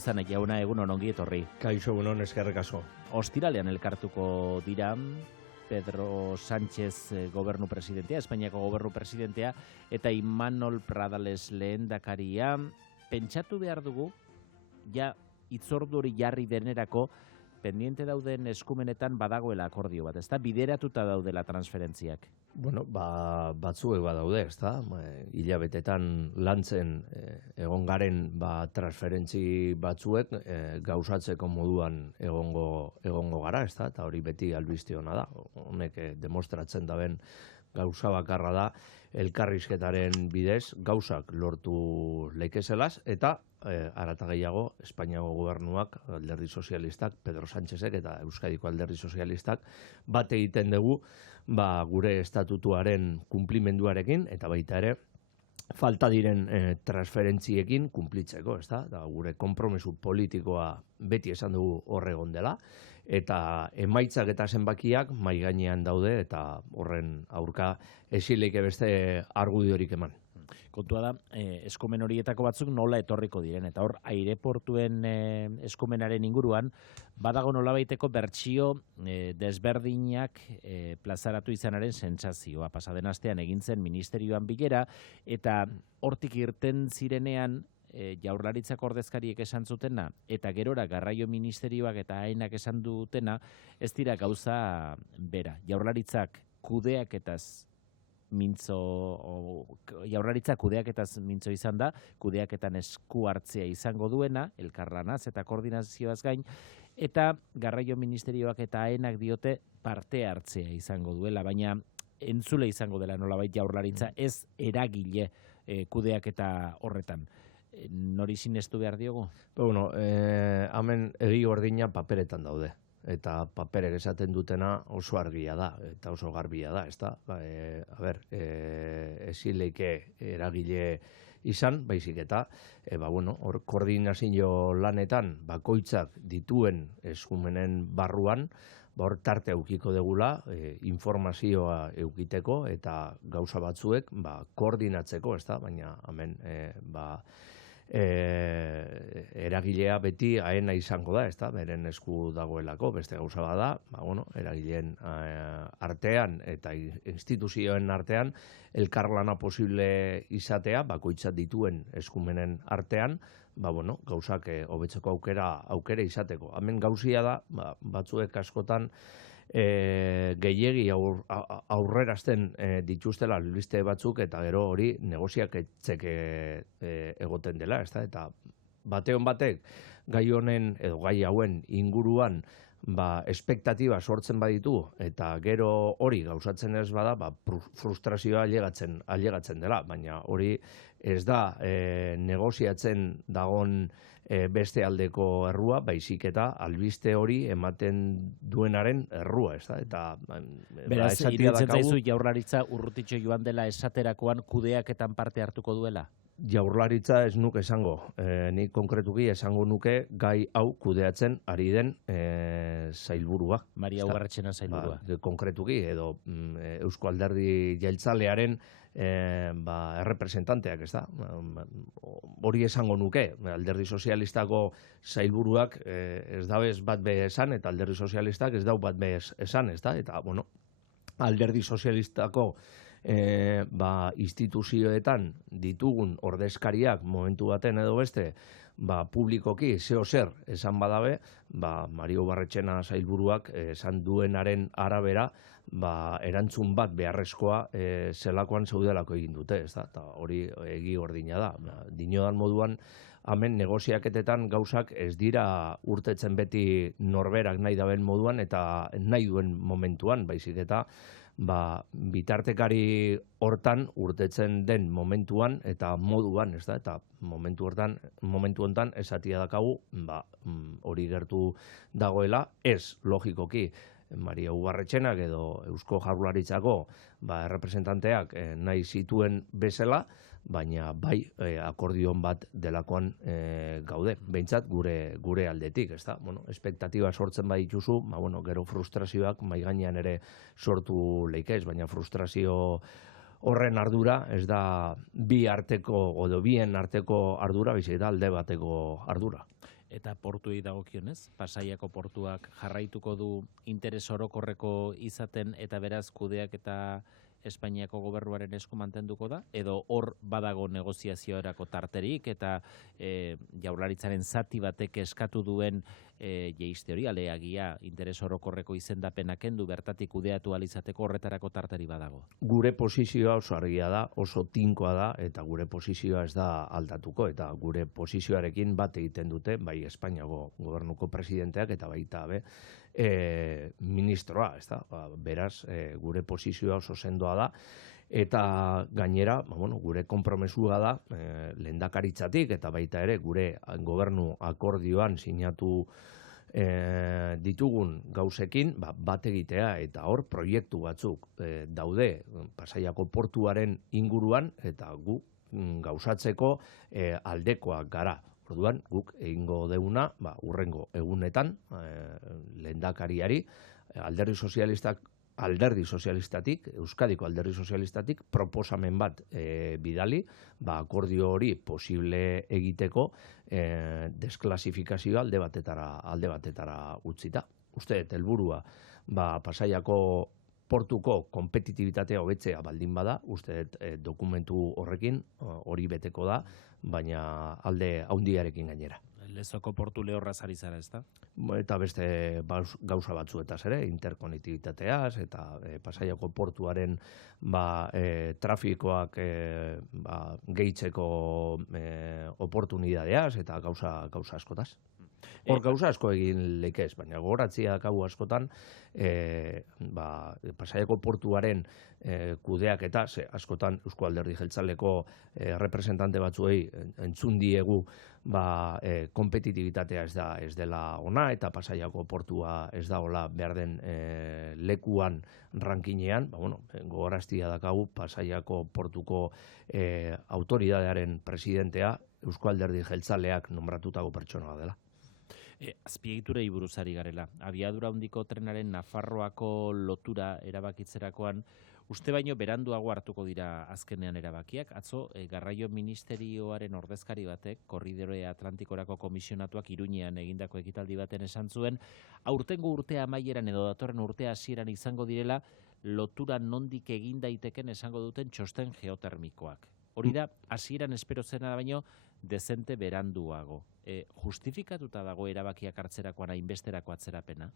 Zana jauna egun ongi etorri. Kaixo egunon eskerrik asko. Ostiralean elkartuko dira Pedro Sánchez gobernu presidentea, Espainiako gobernu presidentea, eta Imanol Pradales lehendakaria. Pentsatu behar dugu, ja itzorduri jarri denerako, pendiente dauden eskumenetan badagoela akordio bat, ezta? Bideratuta daudela transferentziak. Bueno, batzuek badaude, ezta? Hilabetetan lantzen egon garen transferentzi batzuek gauzatzeko moduan egongo gara, ezta? Eta hori beti albiste ona da. Honek demostratzen daben gauza bakarra da elkarrizketaren bidez gauzak lortu leikezelaz eta arata gehiago Espainiako gobernuak, Alderdi Sozialistak, Pedro Sánchezek eta Euskadiko Alderdi Sozialistak bat egiten dugu gure estatutuaren kunplimenduarekin eta baita ere falta diren transferentziekin kunplitzeko, ezta? Da gure konpromiso politikoa beti esan dugu horregon dela eta emaitzak eta zenbakiak mahai gainean daude eta horren aurka ezileike beste argudiorik eman. Kontua da, eskumen horietako batzuk nola etorriko diren, eta hor aireportuen eskumenaren inguruan, badago nolabaiteko bertsio desberdinak plazaratu izanaren sentsazioa. Pasaden astean egin zen ministerioan bilera, eta hortik irten zirenean, Jaurlaritzak ordezkariek esan zutena, eta gerora garraio ministerioak eta haenak esan dutena, ez dira gauza bera. Jaurlaritzak kudeaketaz mintzo izan da, kudeaketan esku hartzea izango duena, elkarlanaz eta koordinazioaz gain, eta garraio ministerioak eta haenak diote parte hartzea izango duela, baina entzule izango dela nolabait Jaurlaritza, ez eragile kudeaketa horretan. Nori sinestu behar diogu? Bueno, hemen egi ordina paperetan daude. Eta paperek esaten dutena oso argia da, eta oso garbia da, ezta? Ezileike eragile izan, baizik eta, hor koordinazio lanetan bakoitzak dituen eskumenen barruan, hor tarte eukiko degula, informazioa eukiteko eta gauza batzuek koordinatzeko, ezta? Baina hemen, eragilea beti haena izango da, ezta? Beren esku dagoelako, beste gauza bada, eragileen artean eta instituzioen artean elkarlana posible izatea, bakoitzat dituen eskumenen artean, gauzak hobetzeko aukera izateko. Hemen gauzia da, batzuek askotan gehiegi aurrerazten dituztela albiste batzuk eta gero hori negoziak etzeke egoten dela, ezta? Eta bateon batek gai honen edo gai hauen inguruan espektatiba sortzen baditu eta gero hori gauzatzen ez bada, frustrazioa ailegatzen dela, baina hori ez da negoziatzen dagon beste aldeko errua, baizik eta albiste hori ematen duenaren errua, ez da? Eta beraz, iruditzen zaizu Jaurlaritza urrutitxo joan dela esaterakoan kudeaketan parte hartuko duela? Jaurlaritza ez nuke esango, nik konkretuki esango nuke gai hau kudeatzen ari den sailburua. Maria Ubarretxena sailburua. Konkretuki, edo Eusko Alderdi Jeltzalearen errepresentanteak, ez da? Hori esango nuke, Alderdi Sozialistako sailburuak ez dabez bat be esan, eta Alderdi Sozialistak ez dau bat be esan, ez da? Eta, Alderdi Sozialistako instituzioetan ditugun ordezkariak momentu baten edo beste publikoki zeo zer esan badabe, Mario Barretxena sailburuak esan duenaren arabera erantzun bat beharrezkoa zelakoan zeudelako egin dute, ez da? Eta hori egi ordina da. Dinodan moduan, hemen negoziaketetan gauzak ez dira urtetzen beti norberak nahi daben moduan eta nahi duen momentuan, baizik eta bitartekari hortan urtetzen den momentuan eta moduan, ez da? Eta momentu hontan esatia dakagu, hori gertu dagoela, ez logikoki Maria Ubarretxenak edo Eusko Jaurlaritzako errepresentanteak nahi zituen bezala, baina bai akordion bat delakoan gaude, behintzat gure aldetik, ezta? Bueno, espektatiba sortzen badituzu, gero frustrazioak mahai gainean ere sortu leikez, baina frustrazio horren ardura ez da bien arteko ardura, baizik da alde bateko ardura. Eta portuei dagokionez, Pasaiako portuak jarraituko du interes orokorreko izaten eta beraz kudeak eta Espainiako gobernuaren esku mantenduko da? Edo hor badago negoziaziorako tarterik eta Jaurlaritzaren zati batek eskatu duen jeiste hori, aleagia interes orokorreko izendapena kendu bertatik kudeatu alizateko horretarako tarteri badago? Gure posizioa oso argia da, oso tinkoa da, eta gure posizioa ez da aldatuko, eta gure posizioarekin bat egiten dute, bai Espainiako gobernuko presidenteak eta baita ministroa, ez da? Beraz, gure posizioa oso sendoa da, eta gainera, gure konpromesua da, lehendakaritzatik eta baita ere gure gobernu akordioan sinatu ditugun gauzekin bat egitea, eta hor proiektu batzuk daude Pasaiako portuaren inguruan, eta gu gauzatzeko aldekoak gara. Orduan, guk egingo deuna, urrengo egunetan, lehendakariari, alderdi sozialistatik, Euskadiko alderdi sozialistatik, proposamen bat bidali, akordio hori posible egiteko, desklasifikazioa alde batetara utzita. Uste, helburua, Pasaiako portuko kompetitibitatea hobetzea baldin bada, uste dokumentu horrekin hori beteko da, baina alde haundiarekin gainera. Lezoko portu lehorraz ari zara, ez da? Eta beste gauza batzuetaz ere, interkonektibitateaz, eta Pasaiako portuaren trafikoak gehitzeko oportunidadeaz, eta gauza askotaz. Hor gauza asko egin lekez, baina gogoratzia dakau askotan, Pasaiako portuaren kudeak eta askotan Eusko Alderdi Jeltzaleko representante batzuei entzun diegu kompetitibitatea ez dela ona, eta Pasaiako portua ez da hola behar den lekuan rankinean, gogoraztia dakagu Pasaiako portuko autoridadearen presidentea Eusko Alderdi Jeltzaleak nombratutako pertsona dela. Azpiegiturei buruz ari garela. Abiadura handiko trenaren Nafarroako lotura erabakitzerakoan, uste baino beranduago hartuko dira azkenean erabakiak. Atzo, Garraio Ministerioaren ordezkari batek, Korridore Atlantikorako komisionatuak Iruñean egindako ekitaldi baten esan zuen, aurtengo urtea amaieran edo datorren urtea hasieran izango direla, lotura nondik egin daiteken esango duten txosten geotermikoak. Hori da, hasieran espero zena baino, dezente beranduago. Justifikatuta dago erabakiak hartzerakoan hainbesterako atzerapena?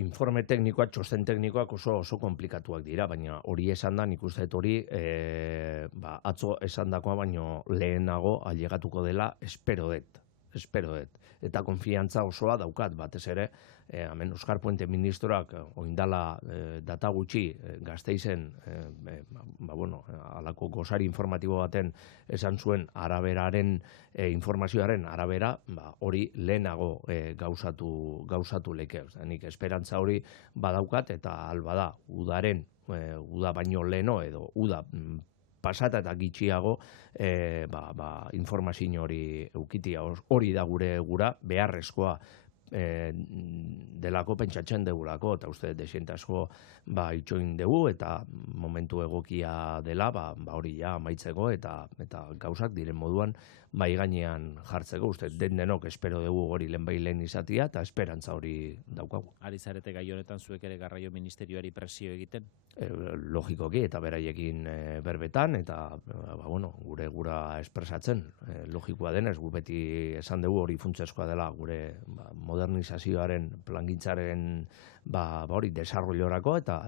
Informe teknikoak, txosten teknikoak oso komplikatuak dira, baina hori esan da, nik uste hori atzo esan dakoa baino lehenago ailegatuko dela espero dut. Eta konfiantza osoa daukat, batez ere, hemen Oskar Puente ministroak oindala data gutxi Gasteizen halako gosari informatibo baten esan zuen araberaren informazioaren arabera, hori lehenago gauzatu leke. Nik esperantza hori badaukat, eta albada uda baino leheno edo uda pasata eta gitxiago informazio hori eukitia. Hori da gura beharrezkoa delako pentsatzen degulako, eta uste desientasko itxoin dugu, eta momentu egokia dela hori ja amaitzeko, eta gauzak diren moduan bai gainean jartzeko. Uste denok espero dugu hori lehen izatia, eta esperantza hori daukagu. Ari zarete gai honetan zuek ere Garraio Ministerioari presio egiten? Logikoki, eta beraiekin berbetan, eta gure gura espresatzen. Logikoa denez, gu beti esan dugu hori funtsezkoa dela gure modernizazioaren plangintzaren hori desarrollorako, eta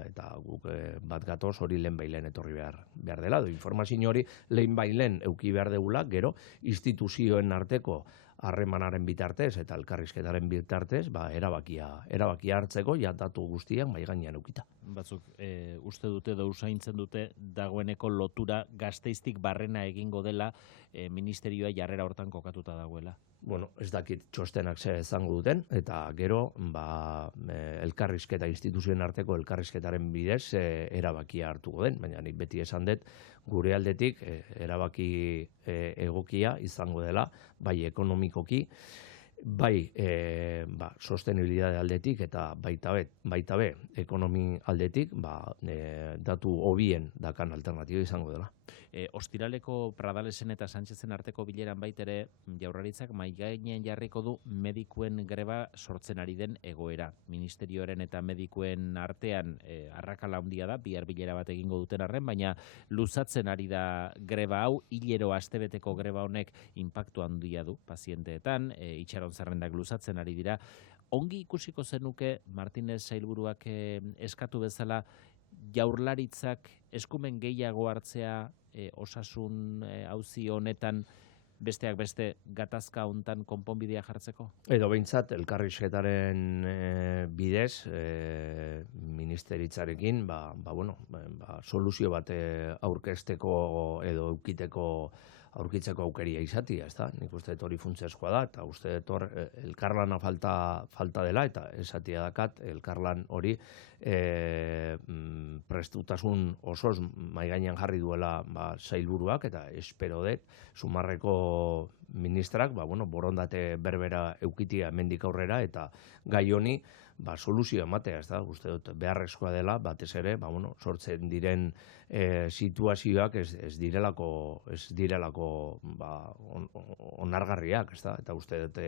guk bat gatoz hori lehen etorri behar dela. Informazio hori lehen euki behar degula, gero instituzioen arteko harremanaren bitartez eta elkarrizketaren bitartez erabakia hartzeko datu guztiak mai gainean eukita. Batzuk uste dute edo usaintzen dute dagoeneko lotura Gasteiztik barrena egingo dela, ministerioa jarrera hortan kokatuta dagoela. Ez dakit txostenak ze izango duten, eta gero elkarrizketa instituzioen arteko elkarrizketaren bidez erabakia hartuko den, baina nik beti esan dut gure aldetik erabaki egokia izango dela, bai ekonomikoki, bai sostenibilitate aldetik, eta baita be ekonomi aldetik datu hobien dakan alternatiba izango dela. Ostiraleko Pradalesen eta Sánchezen arteko bileran baitere Jaurlaritzak mahai gainean jarriko du medikuen greba sortzen ari den egoera. Ministerioaren eta medikuen artean arrakala handia da, bihar bilera bat egingo duten arren, baina luzatzen ari da greba hau, hilero astebeteko greba honek inpaktu handia du pazienteetan, itxaron zerrendak luzatzen ari dira. Ongi ikusiko zenuke Martínez sailburuak eskatu bezala Jaurlaritzak eskumen gehiago hartzea osasun auzi honetan besteak beste gatazka hontan konponbidea jartzeko? Edo behintzat, elkarrizketaren bidez, ministeritzarekin, soluzio bat aurkezteko edo aurkitzeko aukeria izatia, ez da? Nik uste hori funtsezkoa da, eta uste hor elkarlana falta dela, eta esatia dakat, elkarlan hori prestutasun osoz mahai gainean jarri duela sailburuak, eta espero dut, Zumarreko ministrak, borondate berbera eukitia hemendik aurrera, eta gai honi soluzio ematea, ez da, uste dut beharrezkoa dela, batez ere, sortzen diren situazioak ez direlako onargarriak, ez da, eta uste dut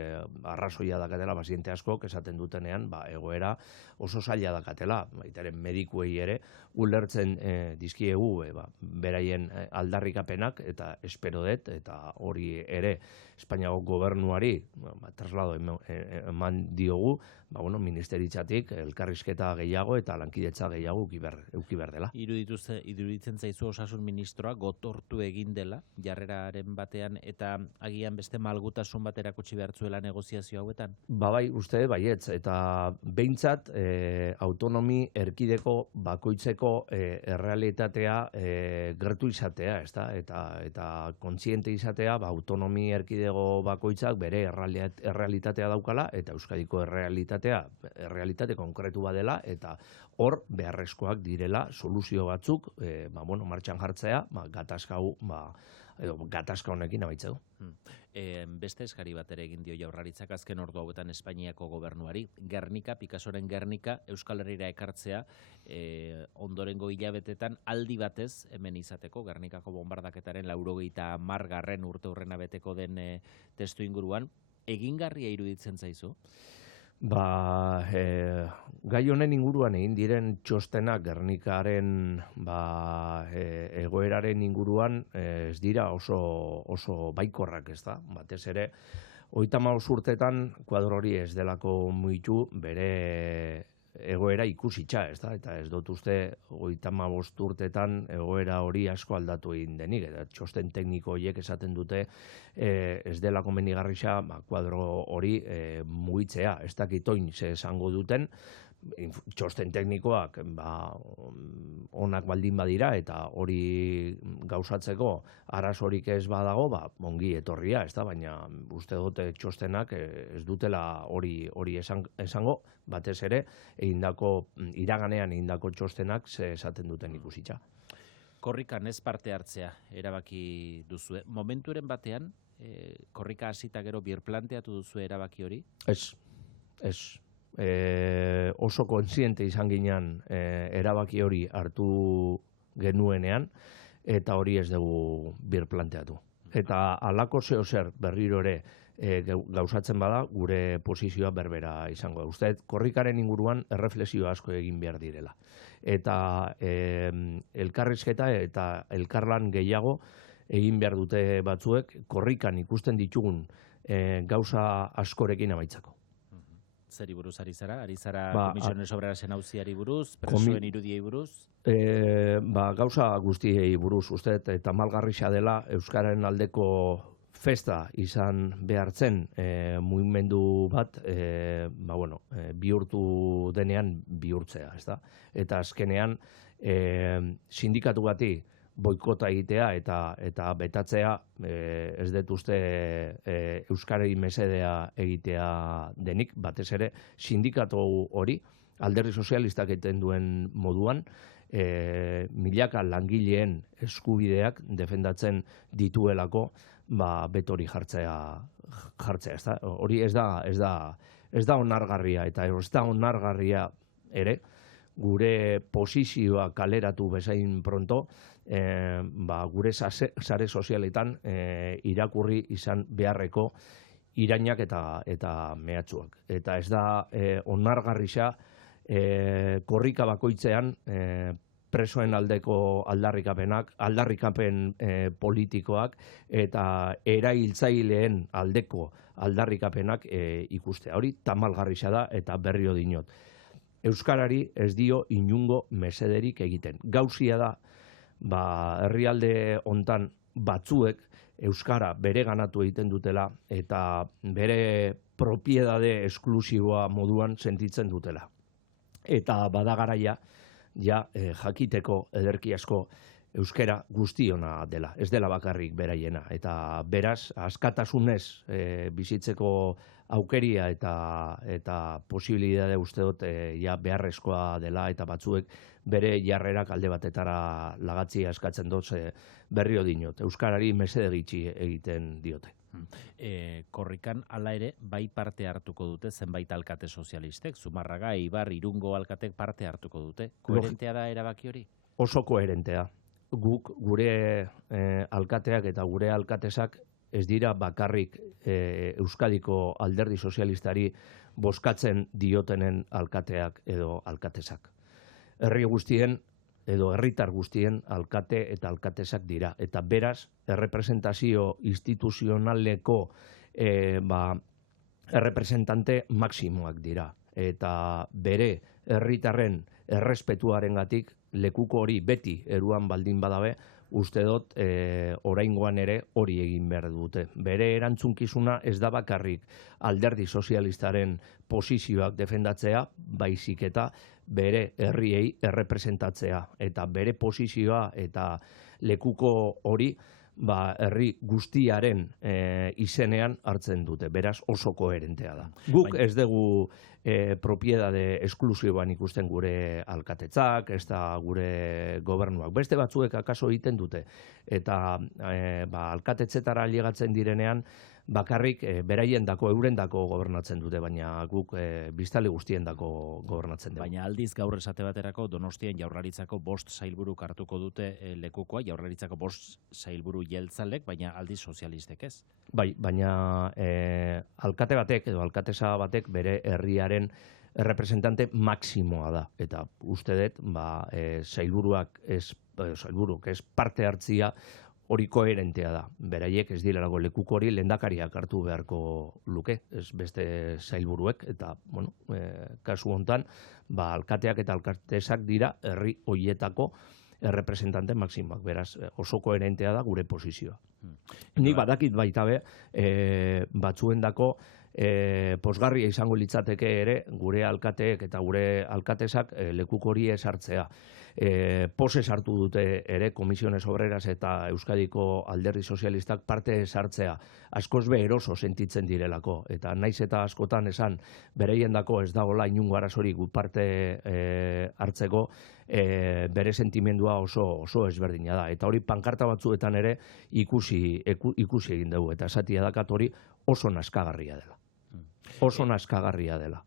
arrazoia dakatela paziente askok esaten dutenean, egoera oso zaila dakatela, baitaren medikuei ere, ulertzen dizkiegu beraien aldarrikapenak, eta espero dut, eta hori ere Espainiako gobernuari traslado eman diogu, ministeritzatik elkarrizketa gehiago eta lankidetza gehiago euki behar dela. Iruditzen zaizu osasun ministroa gotortu egin dela jarreraren batean eta agian beste malgutasun bat erakutsi behar zuela negoziazio hauetan? Bai, uste baietz, eta behintzat autonomi erkideko bakoitzeko errealitatea gertu izatea, eta kontziente izatea autonomi erkidego bakoitzak bere errealitatea daukala, eta Euskadiko errealitate konkretu badela, eta hor beharrezkoak direla soluzio batzuk martxan jartzea, gatazka honekin abaitza du. Beste eskari bat ere egin dio Jaurlaritzak azken ordu hauetan Espainiako gobernuari. Gernika, Picassoren Gernika, Euskal Herrira ekartzea ondorengo hilabetetan aldi batez hemen izateko, Gernikako bombardaketaren 90. urte hurrena beteko den testu inguruan. Egingarria iruditzen zaizu? Gai honen inguruan egin diren txostenak Gernikaren egoeraren inguruan ez dira oso baikorrak, ez da? Batez ere, 35 urtetan kuadro hori ez delako muitu bere egoera ikusitza, ez da? Eta ez dut uste 35 urtetan egoera hori asko aldatu egin denik, eta txosten tekniko horiek esaten dute ez dela komenigarria kuadro hori mugitzea, ez dakitoin ze esango duten, txosten teknikoak onak baldin badira eta hori gauzatzeko arazorik ez badago, ongi etorria, ez da, baina uste dute txostenak ez dutela hori esango, batez ere, iraganean egindako txostenak ze esaten duten ikusitza. Korrikan ez parte hartzea erabaki duzu. Momenturen batean, korrika hasita gero birplanteatu duzu erabaki hori? Ez. Oso kontziente izan ginen erabaki hori hartu genuenean, eta hori ez dugu birplanteatu. Eta halako zer berriro ere gauzatzen bada, gure posizioa berbera izango. Uste, korrikaren inguruan erreflexio asko egin behar direla. Eta elkarrizketa eta elkarlan gehiago egin behar dute batzuek, korrikan ikusten ditugun gauza askorekin amaitzako. Zeri buruz ari zara? Ari zara Komisiones Obrerasen auziari buruz, presoen irudiei buruz? Gauza guztiei buruz, uste, eta malgarrisa dela Euskararen aldeko festa izan behartzen mugimendu bat, bihurtu denean bihurtzea, ez da? Eta azkenean, sindikatu bati boikota egitea eta betatzea ez dut uste Euskarari mesedea egitea denik, batez ere sindikatu hori Alderdi Sozialistak egiten duen moduan milaka langileen eskubideak defendatzen dituelako betori jartzea, ez da? Hori ez da onargarria, eta ez da onargarria ere gure posizioa kaleratu bezain pronto, gure sare sozialetan irakurri izan beharreko irainak eta mehatxuak. Eta ez da onargarrisa korrika bakoitzean presoen aldeko aldarrikapen politikoak eta erailtzaileen aldeko aldarrikapenak ikustea. Hori tamalgarrisa da eta berrio dinot. Euskarari ez dio inungo mesederik egiten. Gauzia da, herrialde hontan batzuek Euskara bere ganatu egiten dutela eta bere propiedade esklusiboa moduan sentitzen dutela. Eta bada garaia, jakiteko ederki asko euskara guztiona dela, ez dela bakarrik beraiena. Eta beraz, askatasunez bizitzeko aukeria eta posibilidade uste dut beharrezkoa dela eta batzuek bere jarrerak alde batetara lagatzia eskatzen dut berrio dinot. Euskarari mesede gitxi egiten diote. Korrikan hala ere bai parte hartuko dute zenbait alkate sozialistek, Zumarraga, Eibar, Irungo alkatek parte hartuko dute. Koherentea da erabaki hori? Oso koherentea. Guk gure alkateak eta gure alkatesak ez dira bakarrik Euskadiko alderdi sozialistari bozkatzen diotenen alkateak edo alkatesak. Herri guztien edo herritar guztien alkate eta alkatesak dira. Eta beraz, errepresentazio instituzionaleko errepresentante maksimoak dira. Eta bere herritarren errespetuarengatik lekuko hori beti eruan baldin badabe, uste dut oraingoan ere hori egin behar dute. Bere erantzunkizuna ez da bakarrik alderdi sozialistaren posizioak defendatzea, baizik eta bere herriei errepresentatzea. Eta bere posizioa eta lekuko hori herri guztiaren izenean hartzen dute. Beraz oso koherentea da. Guk ez dugu propiedade esklusiboan ikusten gure alkatetzak, ez da gure gobernuak. Beste batzuek akaso egiten dute. Eta alkatetzetara llegatzen direnean, bakarrik beraiendako, eurendako gobernatzen dute, baina guk biztale guztiendako gobernatzen dugu. Baina aldiz gaur esate baterako Donostien Jaurlaritzako 5 sailburuk hartuko dute lekukoa, Jaurlaritzako 5 sailburu jeltzalek, baina aldiz sozialistek ez? Bai, baina alkate batek edo alkatesa batek bere herriaren representante maksimoa da. Eta uste dut, sailburuk ez parte hartzia hori koherentea da. Beraiek ez direlako lekuko hori lehendakariak hartu beharko luke, ez beste sailburuek, eta, kasu hontan, alkateak eta alkatesak dira herri hoietako errepresentante maksimoak. Beraz, oso koherentea da gure posizioa. Ni badakit baita be, batzuendako posgarria izango litzateke ere gure alkateek eta gure alkatesak lekuko hori esartzea. Pose sartu dute ere Komisiones Obreras eta Euskadiko alderdi sozialistak parte sartzea. Askoz be eroso sentitzen direlako. Eta naiz eta askotan esan bereiendako ez dagoela inungo arazorik parte hartzeko, bere sentimendua oso ezberdina da. Eta hori pankarta batzuetan ere ikusi egin dugu. Eta esatia dakat hori oso naskagarria dela. Oso naskagarria dela.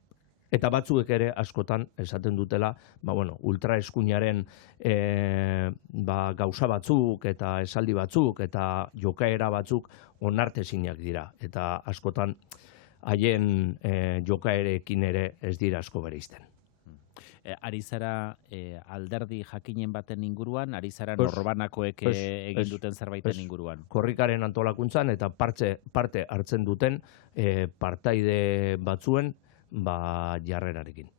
Eta batzuek ere askotan esaten dutela, ultraeskuinaren gauza batzuk eta esaldi batzuk eta jokaera batzuk onartezinak dira. Eta askotan haien jokaerekin ere ez dira asko bereizten. Ari zara alderdi jakinen baten inguruan, ari zara norbanakoek egin duten zerbaiten inguruan? Korrikaren antolakuntzan eta parte hartzen duten partaide batzuen jarrerarekin.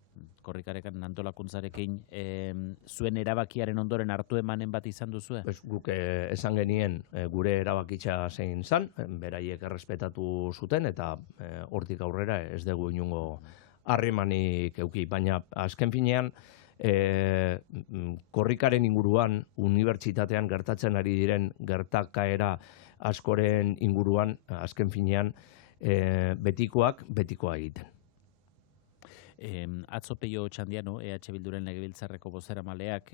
Korrikarekan antolakuntzarekin zuen erabakiaren ondoren hartu emanen bat izan duzue? Guk esan genien gure erabakitza zein zan, beraiek errespetatu zuten eta hortik aurrera ez dugu inungo harremanik euki, baina azken finean korrikaren inguruan unibertsitatean gertatzen ari diren gertakaera askoren inguruan azken finean betikoa egiten. Atzo Peio Txandiano, EH Bilduren legebiltzarreko bozeramaleak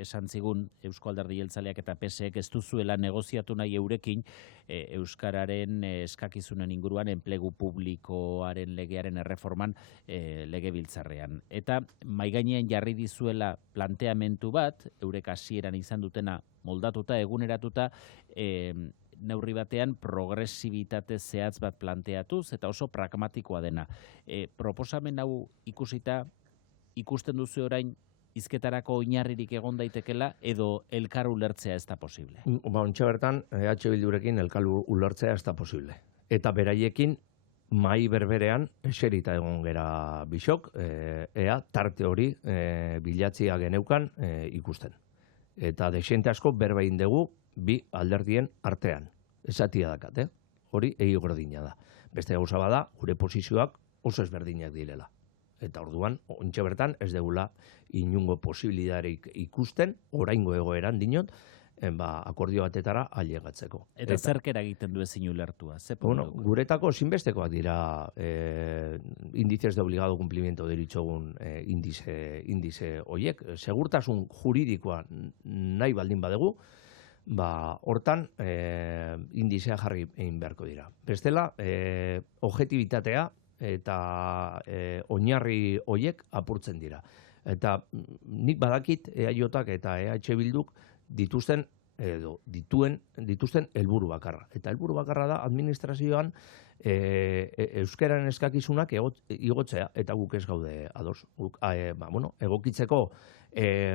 esan zigun Eusko Alderdi Jeltzaleak eta PSek ez duzuela negoziatu nahi eurekin euskararen eskakizunen inguruan enplegu publikoaren legearen erreforman legebiltzarrean. Eta maigainean jarri dizuela planteamentu bat, eurek hasieran izan dutena moldatuta, eguneratuta, neurri batean progresibitate zehatz bat planteatuz eta oso pragmatikoa dena. Proposamen hau ikusita, ikusten duzu orain hizketarako oinarririk egon daitekela edo elkar ulertzea ez da posible? Ontsa bertan, EH Bildurekin elkar ulertzea ez da posible. Eta beraiekin mai berberean eserita egon gera bisok, ea tarte hori bilatzia geneukan ikusten. Eta desente asko berbain dugu bi alderdien artean. Esatia dakat, hori egi gordina da. Beste gauza bada, gure posizioak oso ezberdinak direla. Eta orduan, ontsa bertan ez degula inungo posibilidarik ikusten, oraingo egoeran dinot, akordio batetara ailegatzeko. Eta zerkera egiten du ezin ulertua? Guretako zinbestekoak dira índices de obligado cumplimiento deritzogun indize horiek. Segurtasun juridikoa nahi baldin badegu, hortan indizea jarri egin beharko dira. Bestela, objetibitatea eta oinarri horiek apurtzen dira. Eta nik badakit EAJak eta EH Bilduk dituzten helburu bakarra. Eta helburu bakarra da administrazioan euskararen eskakizunak igotzea, eta guk ez gaude ados. Egokitzeko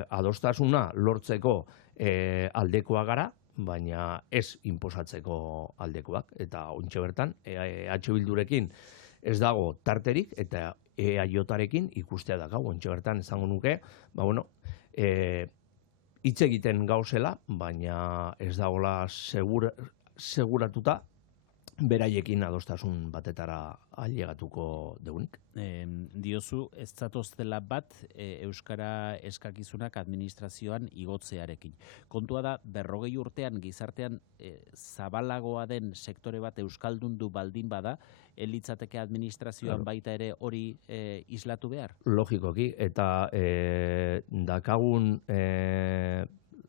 adostasuna lortzeko aldekoa gara, baina ez inposatzeko aldekoak. Eta ontxe bertan, EH Bildurekin ez dago tarterik, eta EAJarekin ikustea da gau. Ontxe bertan esango nuke, hitz egiten gauzela, baina ez dagoela seguratuta beraiekin adostasun batetara ailegatuko deunik. Diozu, ez zatoztela bat euskara eskakizunak administrazioan igotzearekin. Kontua da, 40 urtean gizartean zabalagoa den sektore bat euskaldundu baldin bada, elitzateke administrazioan baita ere hori islatu behar? Logikoki, eta dakagun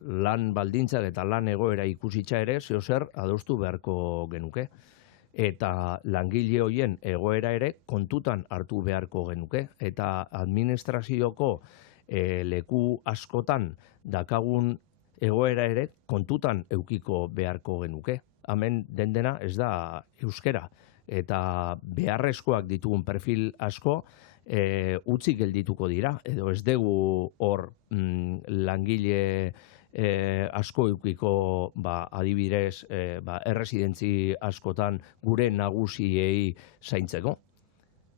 lan baldintzak eta lan egoera ikusitza ere, zeozer adostu beharko genuke. Eta langile hoien egoera ere kontutan hartu beharko genuke. Eta administrazioko leku askotan dakagun egoera ere kontutan eukiko beharko genuke. Hemen dena ez da euskera. Eta beharrezkoak ditugun perfil asko utzi geldituko dira. Edo ez dugu hor langile asko eukiko adibidez erresidentzi askotan gure nagusiei zaintzeko.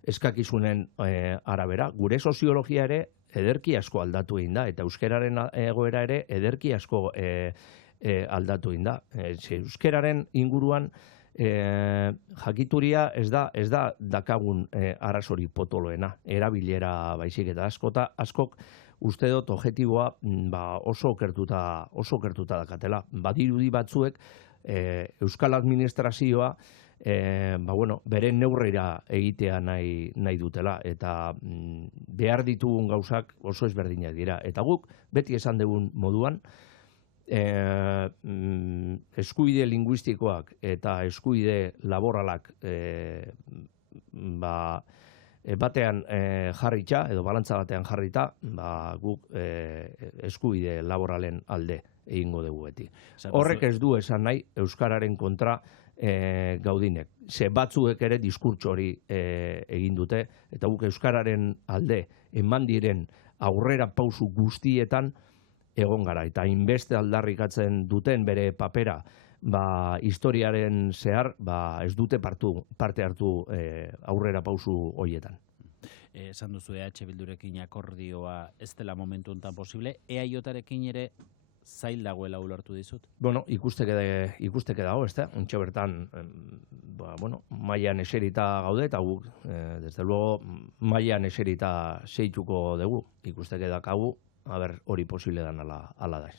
Eskakizunen arabera, gure soziologia ere ederki asko aldatu egin da, eta euskeraren egoera ere ederki asko aldatu egin da. Euskeraren inguruan jakituria ez da dakagun arazori potoloena, erabilera baizik, eta askok uste dut objektiboa oso okertuta dakatela. Badirudi batzuek euskal administrazioa beren neurrera egitea nahi dutela, eta behar ditugun gauzak oso ezberdinak dira. Eta guk beti esan dugun moduan, eskubide linguistikoak eta eskubide laboralak batean jarrita, edo balantza batean jarrita, guk eskubide laboralen alde egingo dugu beti. Horrek ez du esan nahi euskararen kontra gaudinek. Ze batzuek ere diskurtso hori egin dute, eta guk euskararen alde eman diren aurrera pausu guztietan egon gara. Eta inbeste aldarrikatzen duten bere papera historiaren zehar ez dute parte hartu aurrera pausu horietan. Esan duzu EH Bildurekin akordioa ez dela momentu honetan posible, EAJarekin ere zail dagoela ulertu dizut? Ikusteke dago, ez da? Ontxe bertan, mailan eserita gaude, eta guk, desde luego, mailan eserita zeituko dugu. Ikusteke dakagu, hori posible dan ala da.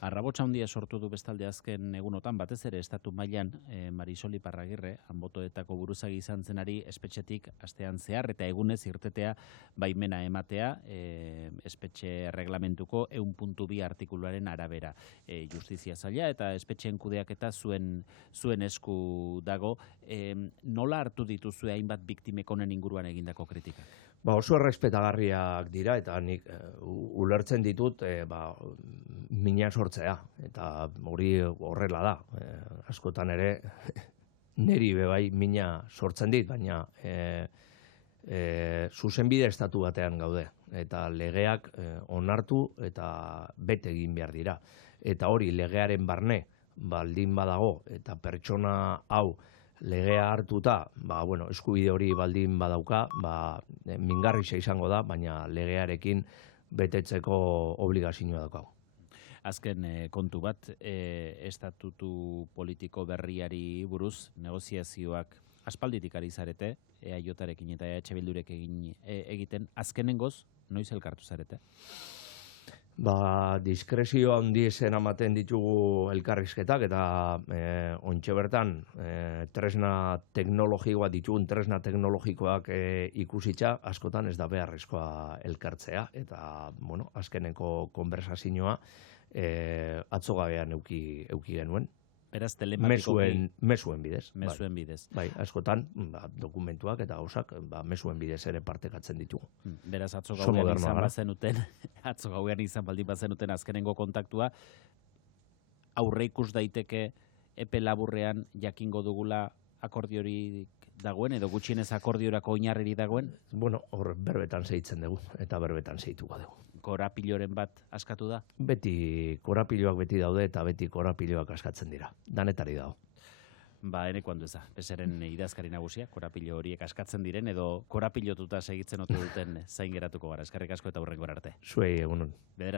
Arrabotsa handia sortu du bestalde azken egunotan, batez ere estatu mailan Marisol Iparragirre, Anbotoetako buruzagi izan zenari espetxetik astean zehar eta egunez irtetea baimena ematea espetxe reglamentuko 1.2 artikuluaren arabera. Justizia zaila eta espetxeen kudeaketa zuen esku dago. Nola hartu dituzue hainbat biktimek honen inguruan egindako kritikak? Oso errespetagarriak dira eta nik ulertzen ditut mina sortzea eta hori horrela da. Askotan ere niri bebai mina sortzen dit, baina zuzenbide estatu batean gaude eta legeak onartu eta bete egin behar dira. Eta hori legearen barne baldin badago eta pertsona hau legea hartuta, eskubide hori baldin badauka, mingarrixa izango da, baina legearekin betetzeko obligazioa daukagu. Azken kontu bat, estatutu politiko berriari buruz, negoziazioak aspalditik ari zarete, EAJarekin eta EH Bildurekin egiten, azkenengoz, noiz elkartu zarete? Diskrezio handiezen ematen ditugu elkarrizketak eta ontxe bertan tresna teknologikoak ikusitza askotan ez da beharrezkoa elkartzea eta azkeneko konversazioa atzogabean euki genuen. Beraz, telematikoki... Mesuen bidez. Mesuen bidez. Bai, askotan dokumentuak eta gauzak mesuen bidez ere partekatzen ditugu. Beraz, atzo gauean izan baldin bazenuten azkenengo kontaktua, aurre ikus daiteke epe laburrean jakingo dugula akordiorik dagoen, edo gutxienez akordiorako oinarriri dagoen? Hor berbetan zeitzen dugu, eta berbetan zeituko dugu. Korapiloren bat askatu da? Beti korapiloak beti daude eta beti korapiloak askatzen dira. Danetari dago. Eneko handu eza, peseren idazkari nagusia, korapilo horiek askatzen diren, edo korapilotuta segitzen ote duten zain geratuko gara. Eskerrik asko eta hurrengo arte. Zuei egunon.